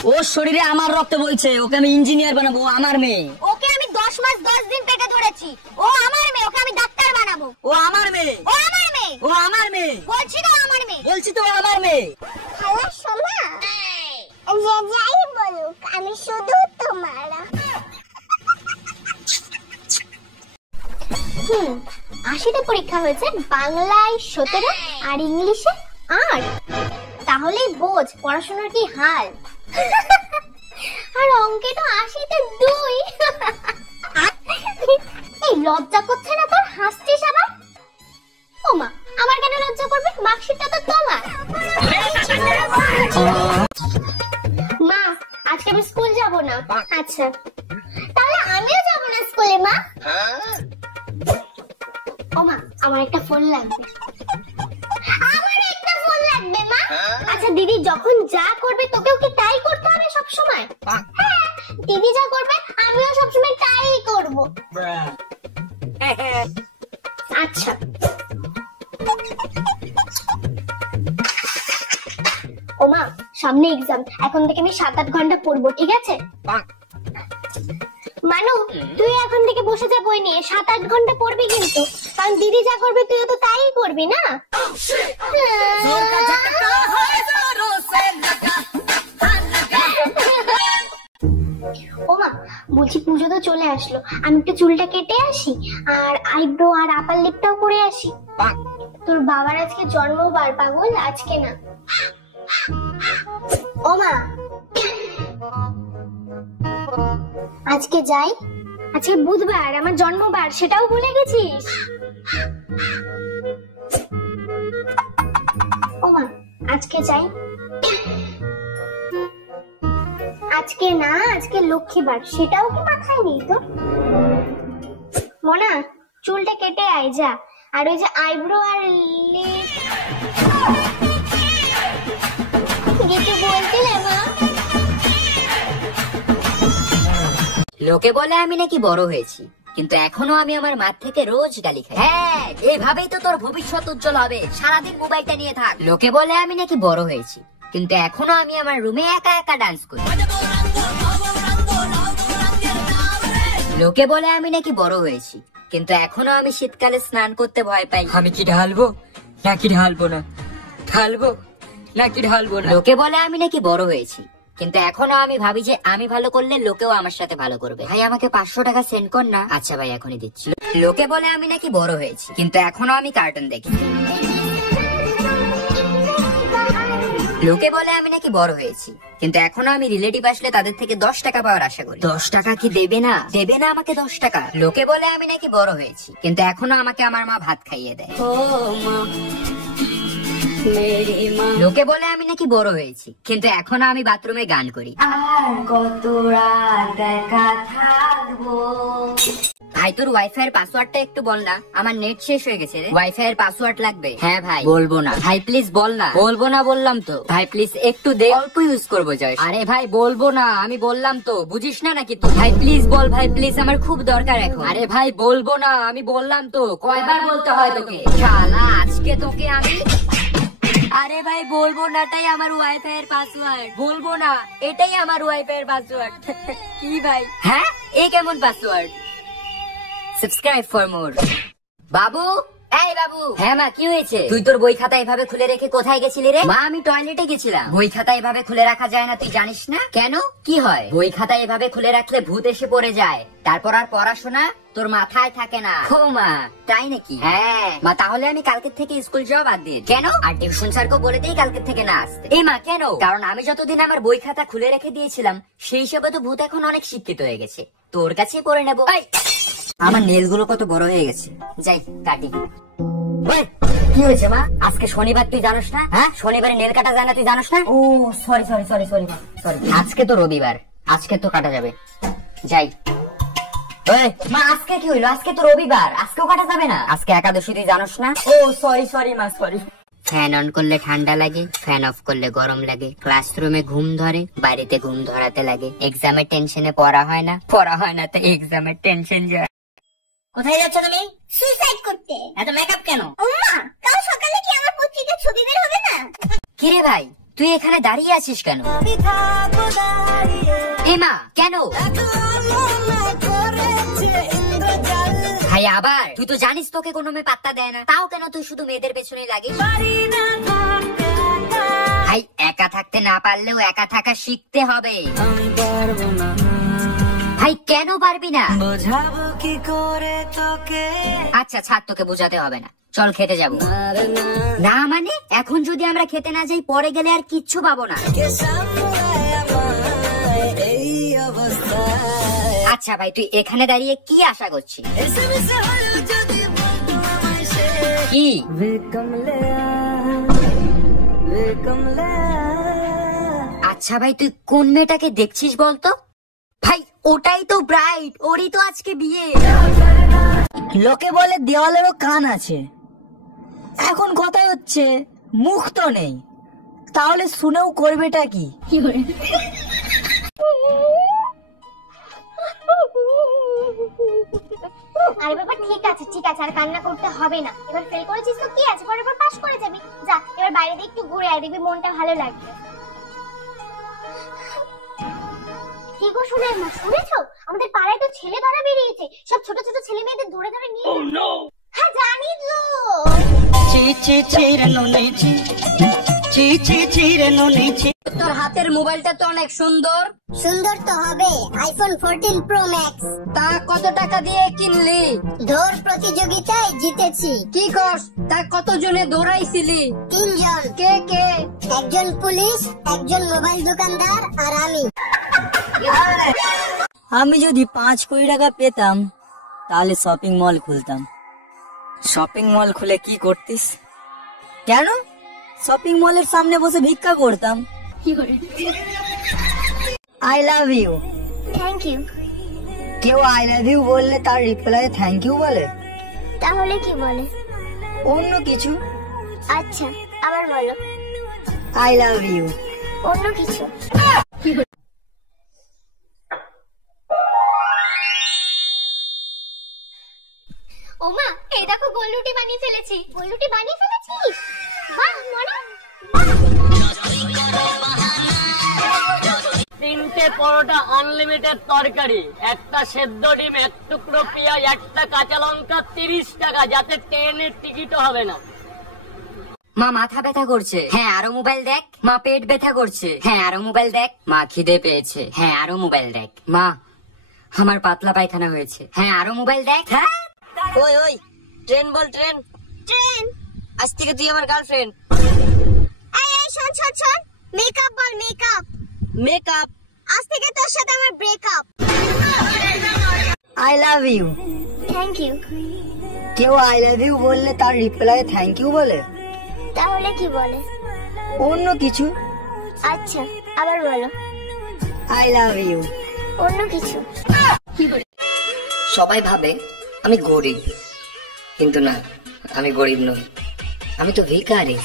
ওর শরীরে আমার রক্ত বলছে, ওকে আমি ইঞ্জিনিয়ার বানাবো। আমার মেয়ে, ওকে আমি 10 মাস 10 দিন পেটে ধরেছি। ও আমার মেয়ে, ওকে আমি ডাক্তার বানাবো। ও আমার মেয়ে, ও আমার মেয়ে, ও আমার মেয়ে, বলছি তো আমার মেয়ে, বলছি তো আমার মেয়ে। খালা সোনা, যে যাই বলুক আমি শুধু তোমার। 80টা পরীক্ষা হয়েছে, বাংলায় 17 আর ইংলিশে 8। তাহলেই বোঝ পড়াশোনার কি হাল। আর অঙ্কে তো 80তে 2। এই লজ্জা করছে না তোর? হাসছিস আবার? ও মা, আমার কেন লজ্জা করবে? মার্কশিটটা তো তোমার। মা, আজকে আমি স্কুল যাব না। আচ্ছা, তাহলে আমিও যাব না স্কুলে মা। ও মা, আমার একটা ফোন লাগবে। আমার একটা ফোন লাগবে মা। আচ্ছা দিদি যখন যা করবে তোকেও কি তাই করতে হবে সব সময়? হ্যাঁ, দিদি যা করবে আমিও সব সময় তাই করব। আচ্ছা। ও মা, সামনে এক্সাম, এখন থেকে আমি 7-8 ঘন্টা পড়বো, ঠিক আছে? মানু, তুই এখন থেকে বসে যা বই নিয়ে, 7-8 ঘন্টা পড়বি কিন্তু, কারণ দিদি যা করবে তুইও তো তাই করবি না। ও মা, বলছি পুজো তো চলে আসলো, আমি একটু চুলটা কেটে আসি আর আইব্রো আর আপার লিপটাও করে আসি। তোর বাবার আজকে জন্মবার পাগল, আজকে না। ও মা, আজকে যাই? আজকে বুধবার, আমার জন্মবার, সেটাও ভুলে গেছিস? ও মা, আজকে যাই? আজকে না, আজকে লক্ষ্মীবার, সেটাও কি মাথায় নেই তোর? মোনা, চুলটা কেটে আয় যা, আর ওই যে আইব্রো আর লিপ। কিছু বলছিলে মা? লোকে বলে আমি নাকি বড় হয়েছি, কিন্তু এখনো আমি আমার মার থেকে রোজ গালি খাই। হ্যাঁ, এইভাবেই তো তোর ভবিষ্যৎ উজ্জ্বল হবে, সারাদিন মোবাইলটা নিয়ে থাক। লোকে বলে আমি নাকি বড় হয়েছি, কিন্তু এখনো আমি আমার রুমে একা একা ডান্স করি। লোকে বলে আমি নাকি বড় হয়েছি, কিন্তু এখনো আমি শীতকালে স্নান করতে ভয় পাই। আমি কি ঢালবো নাকি ঢালবো না, ঢালবো নাকি ঢালবো না। লোকে বলে আমি নাকি বড় হয়েছি, কিন্তু এখনো আমি ভাবি যে আমি ভালো করলে লোকেও আমার সাথে ভালো করবে। ভাই আমাকে 500 টাকা সেন্ড কর না। আচ্ছা ভাই, এখনই দিচ্ছি। লোকে বলে আমি নাকি বড় হয়েছি, কিন্তু এখনো আমি কার্টুন দেখি। লোকে বলে আমি নাকি বড় হয়েছি, কিন্তু এখনো আমি রিলেটিভ আসলে তাদের থেকে 10 টাকা পাওয়ার আশা করি। 10 টাকা কি দেবে না? দেবে না আমাকে 10 টাকা? লোকে বলে আমি নাকি বড় হয়েছি, কিন্তু এখনো আমাকে আমার মা ভাত খাইয়ে দেয়। লোকে বলে আমি নাকি বড় হয়েছি, কিন্তু এখনো আমি বাথরুমে গান করি। আর কত রাত একা থাকবো। ভাই তোর ওয়াইফাই এর পাসওয়ার্ডটা একটু বল না, আমার নেট শেষ হয়ে গেছে রে। ওয়াইফাই এর পাসওয়ার্ড লাগবে? হ্যাঁ ভাই। বলবো না ভাই, প্লিজ বল না। বলবো না বললাম তো ভাই, প্লিজ একটু দে, অল্প ইউজ করবো জয়। আরে ভাই বলবো না, আমি বললাম তো, বুঝিস না নাকি তুই? ভাই প্লিজ বল ভাই, প্লিজ, আমার খুব দরকার এখন। আরে ভাই বলবো না, আমি বললাম তো, কয়বার বলতে হয় তোকে? শালা আজকে তোকে আমি। আরে ভাই বলবো না, তাই আমার ওয়াইফাই এর পাসওয়ার্ড। বলবো না, এটাই আমার ওয়াইফাই এর পাসওয়ার্ড। কি ভাই? হ্যাঁ, এই কেমন পাসওয়ার্ড? Subscribe for more. বাবু, এই বাবু। হ্যাঁ মা, কি হয়েছে? তুই তোর বই খাতা এভাবে খুলে রেখে কোথায় গেছিলি রে? মা আমি টয়লেটে গেছিলাম। বই খাতা এভাবে খুলে রাখা যায় না, তুই জানিস না? কেন, কি হয়? বই খাতা এভাবে খুলে রাখলে ভূত এসে পড়ে যায়, তারপর আর পড়াশোনা তোর মাথায় থাকে না। ও মা, তাই নাকি? হ্যাঁ মা, তাহলে আমি কালকের থেকে স্কুল যাওয়া বাদ দিয়ে। কেন? আর টিউশন স্যারকে বলে দিই কালকের থেকে না আসতে। এই মা কেন? কারণ আমি যতদিন আমার বই খাতা খুলে রেখে দিয়েছিলাম, সেই হিসেবে তো ভূত এখন অনেক শিক্ষিত হয়ে গেছে, তোর কাছেই পড়ে নেবো। আমার নেলগুলো কত বড় হয়ে গেছে, যাই কাটি। কি হয়েছে মা? আজকে শনিবার, তুই জানোস না? হ্যাঁ, শনিবারে নেল কাটা যায় না, তুই জানোস না? ও sorry sorry sorry sorry sorry. আজকে তো রবিবার, আজকে তো কাটা যাবে, যাই। মা আজকে কি হইলো? আজকে তো রবিবার, আজকেও কাটা যাবে না? আজকে একাদশী, তুই জানোস না? ও সরি সরি মা, সরি। ফ্যান অন করলে ঠান্ডা লাগে, ফ্যান অফ করলে গরম লাগে, ক্লাসরুমে ঘুম ধরে, বাড়িতে ঘুম ধরাতে লাগে, এক্সামের টেনশনে পড়া হয় না, তাই এক্সামের টেনশন যায়। কোথায় যাচ্ছ তুমি? সুইসাইড করতে। এত মেকআপ কেন? ওমা, কাল সকালে কি আমার পত্রিকার ছবি বের হবে না? কিরে ভাই, তুই এখানে দাঁড়িয়ে আছিস কেন? এমা কেন ভাই আবার? তুই তো জানিস তোকে কোনো মেয়ে পাত্তা দেয় না, তাও কেন তুই শুধু মেয়েদের পেছনে লাগিস? ভাই একা থাকতে না পারলেও একা থাকা শিখতে হবে। ভাই কেন পারবি না? বোঝাবো কি করে তোকে? আচ্ছা ছাড়, তোকে বোঝাতে হবে না, চল খেতে যাবো। না মানে এখন যদি আমরা খেতে না যাই পরে গেলে আর কিচ্ছু পাবো না। আচ্ছা ভাই তুই এখানে দাঁড়িয়ে কি আশা করছিস? কি? আচ্ছা ভাই তুই কোন মেয়েটাকে দেখছিস বলতো? ভাই ওটাই তো ব্রাইট, ওরই তো আজকে বিয়ে। লোকে বলে দেওয়ালেরও কান আছে, এখন কথা হচ্ছে মুখ তো নেই, তাহলে শুনেও করবেটা কি? আরে বাবা ঠিক আছে ঠিক আছে, আর কান্না করতে হবে না। এবার ফেল করেছিস তো কি আছে, পরের বার পাস করে যাবি। যা এবার বাইরে দিয়ে একটু ঘুরে আয়, দেখবি মনটা ভালো লাগবে। কি গো শুনে মা, শুনেছো আমাদের পাড়ায় তো ছেলে ধরা বেরিয়েছে, সব ছোট ছোট ছেলে মেয়েদের ধরে ধরে নিয়ে হ্যাঁ জানি তো। তোর হাতের মোবাইলটা তো অনেক সুন্দর। সুন্দর তো হবে, আইফোন 14 প্রো ম্যাক্স। তা কত টাকা দিয়ে কিনলি? দৌড় প্রতিযোগিতায় জিতেছি। কি কস? তা কত জনে দৌড়াইছিলি? 3 জন। কে কে? একজন পুলিশ, একজন মোবাইল দোকানদার আর আমি। আমি যদি 5 কোটি টাকা পেতাম তাহলে শপিং মল খুলতাম। শপিং মল খুলে কি করতিস? কেন? শপিং মলের সামনে বসে ভিক্ষা করতাম। I love you. Thank you. কেউ আই লাভ ইউ বললে তার রিপ্লাই থ্যাংক ইউ বলে? তাহলে কি বলে? অন্য কিছু। আচ্ছা আবার বলো। I love you. অন্য কিছু। ওমা এই দেখো গোলরুটি বানিয়ে ফেলেছি। গোলরুটি বানিয়ে ফেলেছিস? বাহ মনে। 3টে পরোটা, আনলিমিটেড তরকারি, একটা সেদ্ধ ডিম, 1 টুকরো পেঁয়াজ, একটা কাঁচা লঙ্কা, 30 টাকা, যাতে ট্রেনের টিকিটও হবে না। মা মাথা ব্যথা করছে। হ্যাঁ আরো মোবাইল দেখ। মা পেট ব্যথা করছে। হ্যাঁ আরো মোবাইল দেখ। মা খিদে পেয়েছে। হ্যাঁ আরো মোবাইল দেখ। মা আমার পাতলা পায়খানা হয়েছে। হ্যাঁ আরো মোবাইল দেখ। হ্যাঁ ওই ওই ট্রেন বল, ট্রেন। ট্রেন। আজ থেকে তুই আমার গার্লফ্রেন্ড। এই এই শোন শোন শোন, মেকআপ বল মেকআপ। মেকআপ। আজ থেকে তোর সাথে আমার breakup. I love you. Thank you. কেউ আই লাভ ইউ বললে তার রিপ্লাই থ্যাংক ইউ বলে? তাহলে কি বলে? অন্য কিছু। আচ্ছা আবার বলো। I love you. অন্য কিছু। সবাই ভাবে আমি গরিব, কিন্তু না, আমি গরিব নই, আমি তো ভিখারি।